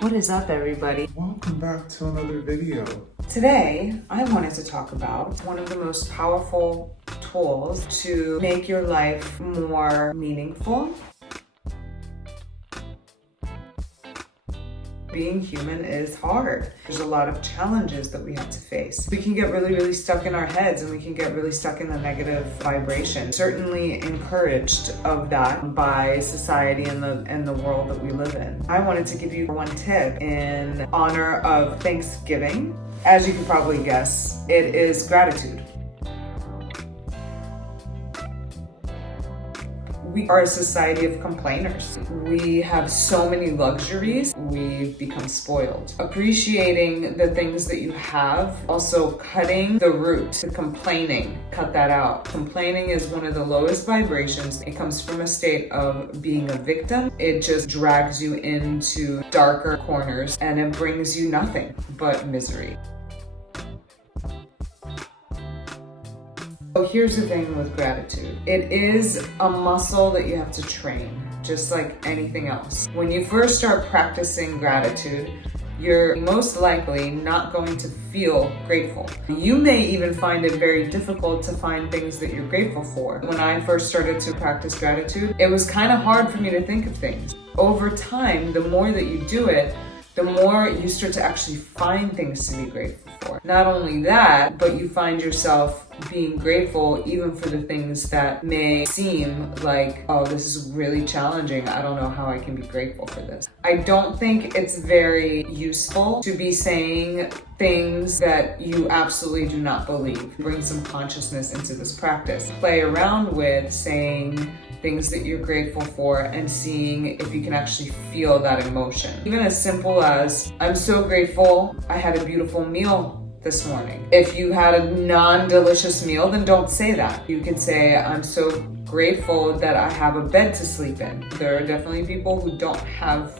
What is up, everybody? Welcome back to another video. Today, I wanted to talk about one of the most powerful tools to make your life more meaningful. Being human is hard. There's a lot of challenges that we have to face. We can get really stuck in our heads, and we can get really stuck in the negative vibration. Certainly encouraged of that by society and the world that we live in. I wanted to give you one tip in honor of Thanksgiving. As you can probably guess, it is gratitude. We are a society of complainers. We have so many luxuries, we've become spoiled. Appreciating the things that you have, also cutting the root to complaining, cut that out. Complaining is one of the lowest vibrations. It comes from a state of being a victim. It just drags you into darker corners and it brings you nothing but misery. So here's the thing with gratitude. It is a muscle that you have to train, just like anything else. When you first start practicing gratitude, you're most likely not going to feel grateful. You may even find it very difficult to find things that you're grateful for. When I first started to practice gratitude, it was kind of hard for me to think of things. Over time, the more that you do it, the more you start to actually find things to be grateful for. Not only that, but you find yourself being grateful even for the things that may seem like, oh, this is really challenging. I don't know how I can be grateful for this. I don't think it's very useful to be saying things that you absolutely do not believe. Bring some consciousness into this practice. Play around with saying things that you're grateful for and seeing if you can actually feel that emotion. Even as simple as, I'm so grateful I had a beautiful meal this morning. If you had a non-delicious meal, then don't say that. You can say, I'm so grateful that I have a bed to sleep in. There are definitely people who don't have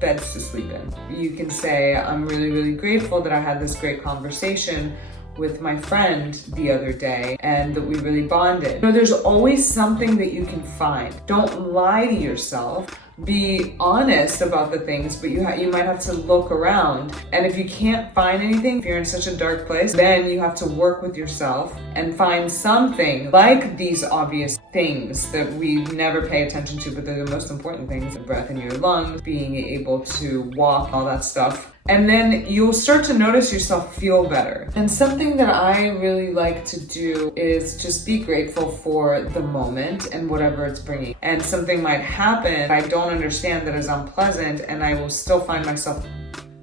beds to sleep in. You can say, I'm really grateful that I had this great conversation with my friend the other day and that we really bonded. There's always something that you can find. Don't lie to yourself. Be honest about the things, but you might have to look around. And if you can't find anything, if you're in such a dark place, then you have to work with yourself and find something like these obvious things that we never pay attention to, but they're the most important things: the breath in your lungs, being able to walk, all that stuff. And then you'll start to notice yourself feel better. And something that I really like to do is just be grateful for the moment and whatever it's bringing. And something might happen I don't understand that is unpleasant, and I will still find myself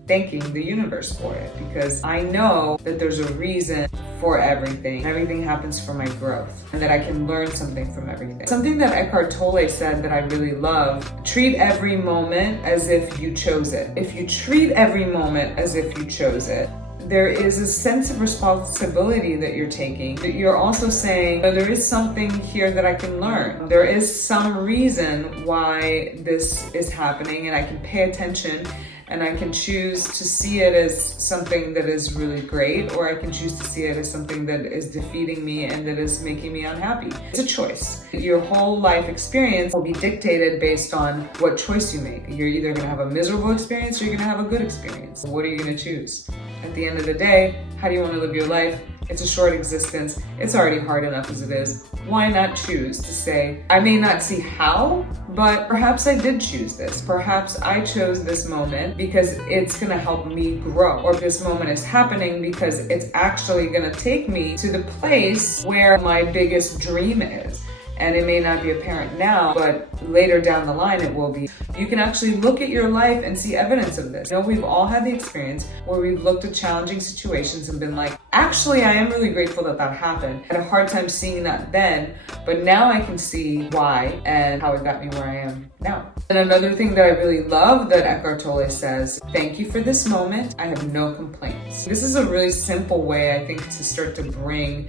thanking the universe for it, because I know that there's a reason for everything. Everything happens for my growth, and that I can learn something from everything. Something that Eckhart Tolle said that I really love: treat every moment as if you chose it. If you treat every moment as if you chose it, there is a sense of responsibility that you're taking. That you're also saying, there is something here that I can learn. There is some reason why this is happening, and I can pay attention. And I can choose to see it as something that is really great, or I can choose to see it as something that is defeating me and that is making me unhappy. It's a choice. Your whole life experience will be dictated based on what choice you make. You're either going to have a miserable experience or you're going to have a good experience. What are you going to choose? At the end of the day, how do you want to live your life? It's a short existence. It's already hard enough as it is. Why not choose to say, I may not see how, but perhaps I did choose this. Perhaps I chose this moment because it's going to help me grow. Or this moment is happening because it's actually going to take me to the place where my biggest dream is. And it may not be apparent now, but later down the line it will be. You can actually look at your life and see evidence of this. We've all had the experience where we've looked at challenging situations and been like, actually, I am really grateful that that happened. I had a hard time seeing that then, but now I can see why and how it got me where I am now. And another thing that I really love that Eckhart Tolle says, thank you for this moment. I have no complaints. This is a really simple way, I think, to start to bring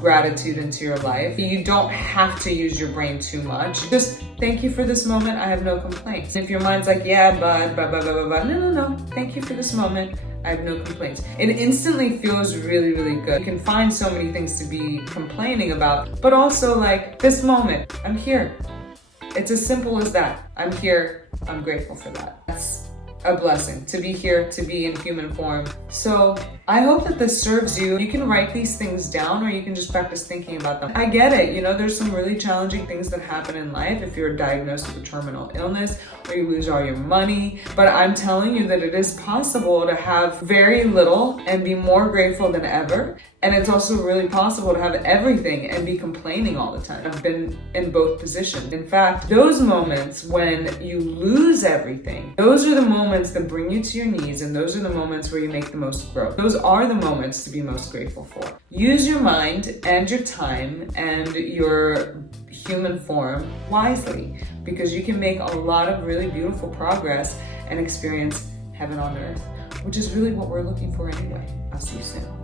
gratitude into your life. You don't have to use your brain too much. Just thank you for this moment. I have no complaints. And if your mind's like, yeah, but, no. Thank you for this moment. I have no complaints. It instantly feels really good. You can find so many things to be complaining about, but also like this moment, I'm here. It's as simple as that. I'm here. I'm grateful for that. That's a blessing to be here, to be in human form. So I hope that this serves you. You can write these things down or you can just practice thinking about them. I get it, there's some really challenging things that happen in life if you're diagnosed with a terminal illness or you lose all your money. But I'm telling you that it is possible to have very little and be more grateful than ever. And it's also really possible to have everything and be complaining all the time. I've been in both positions. In fact, those moments when you lose everything, those are the moments that bring you to your knees, and those are the moments where you make the most growth. Those are the moments to be most grateful for. Use your mind and your time and your human form wisely, because you can make a lot of really beautiful progress and experience heaven on earth, which is really what we're looking for anyway. I'll see you soon.